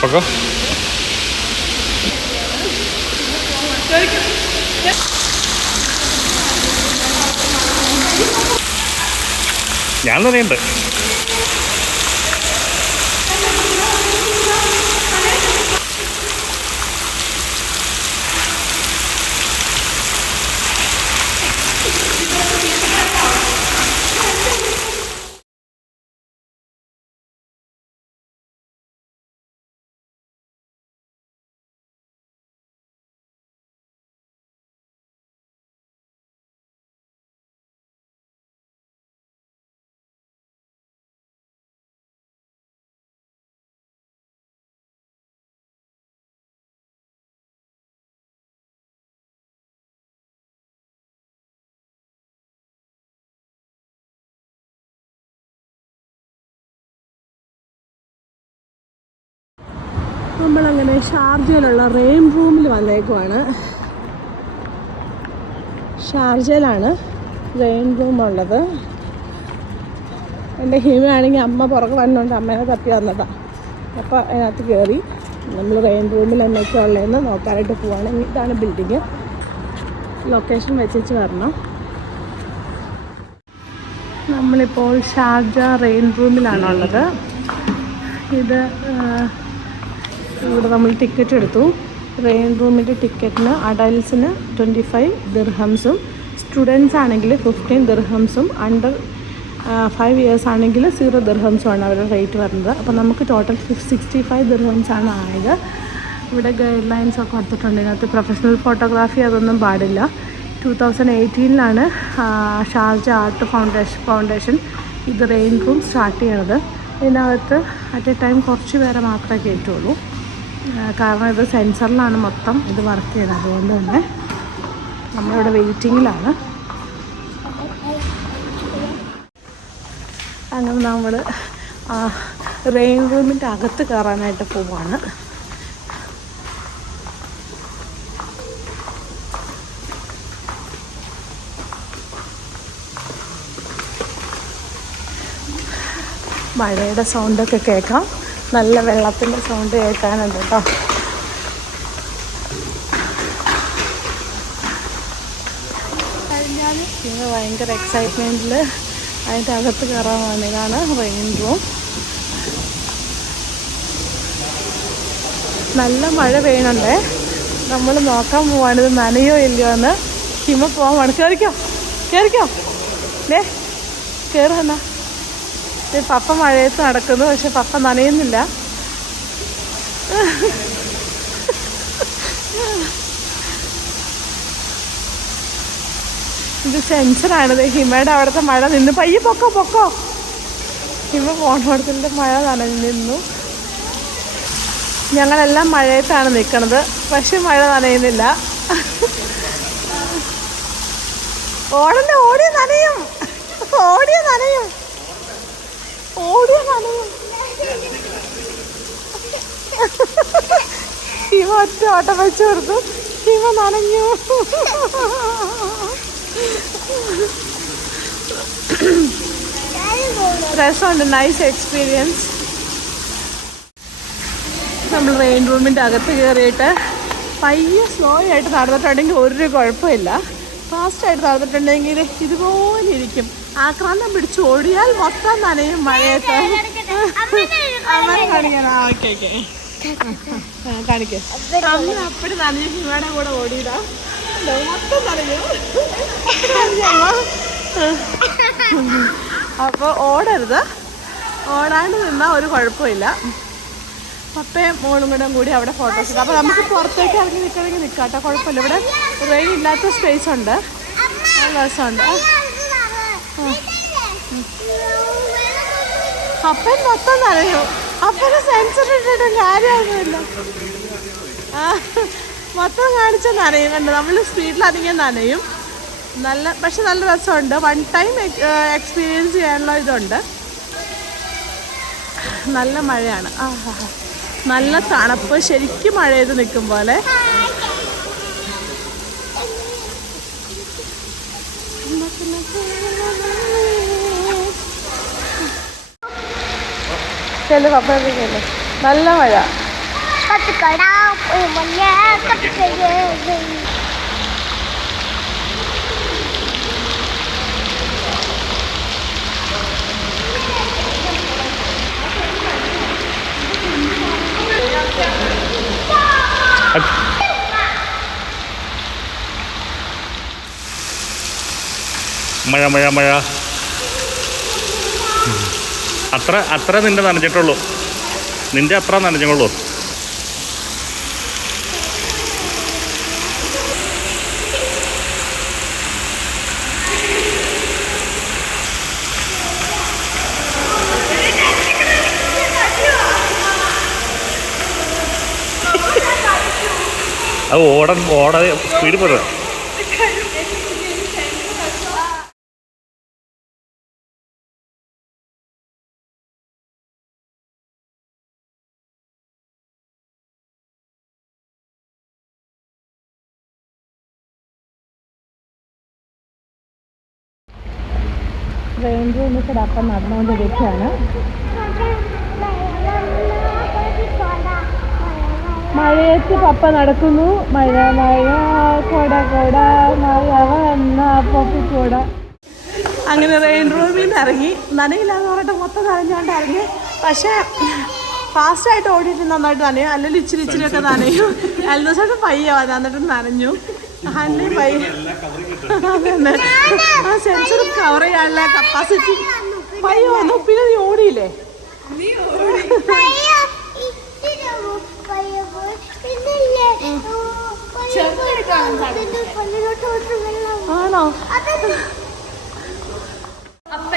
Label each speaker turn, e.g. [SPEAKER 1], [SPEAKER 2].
[SPEAKER 1] പൊക്കോ ഞാൻ നിറയുണ്ട്
[SPEAKER 2] നമ്മളങ്ങനെ ഷാർജയിലുള്ള റെയിൻ റൂമിൽ വന്നേക്കുവാണ്. ഷാർജയിലാണ് റെയിൻ റൂം ഉള്ളത്. എന്റെ ഹിമയാണെങ്കിൽ അമ്മ പുറകെ വന്നുകൊണ്ട് അമ്മേനെ തപ്പി വന്നതാണ് അപ്പോൾ അതിനകത്ത് കയറി നമ്മൾ റെയിൻ റൂമിൽ എന്നൊക്കെ ഉള്ളതെന്ന് നോക്കാനായിട്ട് പോവാണ്. ഇതാണ് ബിൽഡിങ് ലൊക്കേഷൻ വെച്ചിട്ട് വരണം. നമ്മളിപ്പോൾ ഷാർജ റെയിൻ റൂമിലാണുള്ളത്. ഇത് ഇവിടെ നമ്മൾ ടിക്കറ്റ് എടുത്തു. ട്രെയിൻ റൂമിന്റെ ടിക്കറ്റിന് അഡൽസിന് ട്വന്റി ഫൈവ് ദിർഹംസും സ്റ്റുഡൻസ് ആണെങ്കിൽ ഫിഫ്റ്റീൻ ദിർഹംസും അണ്ടർ ഫൈവ് ഇയേഴ്സ് ആണെങ്കിൽ സീറോ ദിർഹംസുമാണ് അവരുടെ റേറ്റ് വരുന്നത്. അപ്പോൾ നമുക്ക് ടോട്ടൽ സിക്സ്റ്റി ഫൈവ് ദിർഹംസാണ് ആയത്. ഇവിടെ ഗൈഡ് ലൈൻസ് ഒക്കെ കൊടുത്തിട്ടുണ്ട്. ഇതിനകത്ത് പ്രൊഫഷണൽ ഫോട്ടോഗ്രാഫി അതൊന്നും പാടില്ല. ടു തൗസൻഡ് എയ്റ്റീനിലാണ് ഷാർജ ആർട്ട് ഫൗണ്ടേഷൻ ഫൗണ്ടേഷൻ ഇത് റെയിൻ റൂം സ്റ്റാർട്ട് ചെയ്യണത്. ഇതിനകത്ത് അറ്റ് എ ടൈം കുറച്ച് പേരെ മാത്രമേ കയറ്റുള്ളൂ കാരണം ഇത് സെൻസറിലാണ് മൊത്തം ഇത് വർക്ക് ചെയ്യുന്നത് അതുകൊണ്ട് തന്നെ നമ്മളിവിടെ വെയിറ്റിങ്ങിലാണ്. അങ്ങനെ നമ്മൾ റെയിൻ റൂമിന്റെ അകത്ത് കയറാനായിട്ട് പോവാണ്. മഴയുടെ സൗണ്ടൊക്കെ കേൾക്കാം. നല്ല വെള്ളത്തിന്റെ സൗണ്ട് കേൾക്കാനുണ്ട് കേട്ടോ. ഇന്ന് ഭയങ്കര എക്സൈറ്റ്മെന്റിൽ അതിന്റെ അകത്ത് കയറാൻ വന്നതാണ് റെയിൻ റൂം നല്ല മഴ പെയ്യണുണ്ടേ. നമ്മൾ നോക്കാൻ പോവാണ് ഇത് നനയോ ഇല്ലയോ എന്ന്. ഹിമ പോവാൻ വേണം. കയറിക്കോ കയറിക്കോ ലേ ഇത് പപ്പ മഴയത്ത് നടക്കുന്നു പക്ഷെ പപ്പ നനയുന്നില്ല. ഇത് സെൻസറാണിത് ഹിമയുടെ അവിടുത്തെ മഴ നിന്ന്. പയ്യെ പൊക്കോ പൊക്കോ. ഹിമ പോണോടത്തിന്റെ മഴ നനഞ്ഞിരുന്നു ഞങ്ങളെല്ലാം മഴയത്താണ് നിൽക്കുന്നത് പക്ഷെ മഴ നനയുന്നില്ല. ഓടന്നെ ഓടിയ നനയും. ഓടിയ നനയും. ഓടിയ നനയും ഹിമ ഒറ്റ ഓട്ടം വെച്ച് കൊടുത്തു ഹിമ നനഞ്ഞു. രസമുണ്ട്. നൈസ് എക്സ്പീരിയൻസ് നമ്മൾ റെയിൻ റൂമിന്റെ അകത്ത് കയറിയിട്ട് പയ്യെ സ്ലോ ആയിട്ട് നടന്നിട്ടുണ്ടെങ്കിൽ ഒരു കുഴപ്പമില്ല. ഫാസ്റ്റായിട്ട് നടന്നിട്ടുണ്ടെങ്കിൽ ഇതുപോലെ ഇരിക്കും. ആക്രാന്തം പിടിച്ച് ഓടിയാൽ മൊത്തം നനയും മഴയത്ത്. അമ്മ കാണിക്കാനാ ഓക്കെ ഓക്കെ. കാണിക്കേ. അമ്മ അപ്പടി നനഞ്ഞു ഹിമയുടെ കൂടെ മൊത്തം നനഞ്ഞു? അപ്പോൾ ഓടരുത്. ഓടാണ്ട് നിന്നാൽ ഒരു കുഴപ്പമില്ല. പപ്പയും മോളും കൂടെ കൂടി അവിടെ ഫോട്ടോസ് അപ്പോൾ നമുക്ക് പുറത്തേക്ക് ഇറങ്ങി നിൽക്കണമെങ്കിൽ നിൽക്കാം കേട്ടോ കുഴപ്പമില്ല. ഇവിടെ റെയിൻ ഇല്ലാത്ത സ്പേസ് ഉണ്ട്. രസമുണ്ട്. അപ്പൻ മൊത്തം നനഞ്ഞു. അപ്പന് സെൻസർ ഇട്ടിട്ടും കാര്യമൊന്നുമില്ല. ആ മൊത്തം കാണിച്ച നനയും. നമ്മൾ സ്പീഡിൽ അധികം നനയും. നല്ല പക്ഷെ നല്ല രസമുണ്ട്. വൺ ടൈം എക്സ്പീരിയൻസ് ചെയ്യാനുള്ള ഇതുണ്ട്. നല്ല മഴയാണ്. ആ നല്ല തണുപ്പ്. ശരിക്കും മഴ ചെയ്ത് നിൽക്കും പോലെ. ചെല്ലു പപ്പഴത്തേക്കല്ലേ നല്ല മഴ.
[SPEAKER 1] മഴ മഴ മഴ. അത്ര അത്ര നിന്റെ നനഞ്ഞിട്ടുള്ളൂ. നിന്റെ അത്ര നനഞ്ഞുള്ളൂ. അത് ഓടൻ ഓടാതെ സ്പീഡ് പോരുക
[SPEAKER 2] റെയിൻ റൂമിൽ കൂടെ അപ്പം നടന്നുകൊണ്ടിരിക്കുകയാണ് മഴയത്ത് പപ്പ നടക്കുന്നു. മഴ മഴ കൊട കൊട മഴ വന്ന പൊപ്പിക്കൂട അങ്ങനെ റെയിൻ റൂമിൽ നിന്ന് ഇറങ്ങി. നനയില്ലാന്ന് പറഞ്ഞിട്ട് മൊത്തം നനഞ്ഞുകൊണ്ട് ഇറങ്ങി. പക്ഷേ ഫാസ്റ്റായിട്ട് ഓടിയിട്ട് നന്നായിട്ട് നനയും. അല്ലെങ്കിൽ ഇച്ചിരി ഇച്ചിരി ഒക്കെ നനയും. എല്ലാ ദിവസമായിട്ട് പയ്യ എന്നിട്ട് നനഞ്ഞു. പയ്യ. അതന്നെ ആ സെൻസർ കവർ ചെയ്യാനുള്ള കപ്പാസിറ്റി പയ്യ വന്നു പിന്നെ നീ ഓടിയില്ലേ? ആണോ?
[SPEAKER 3] അപ്പൊ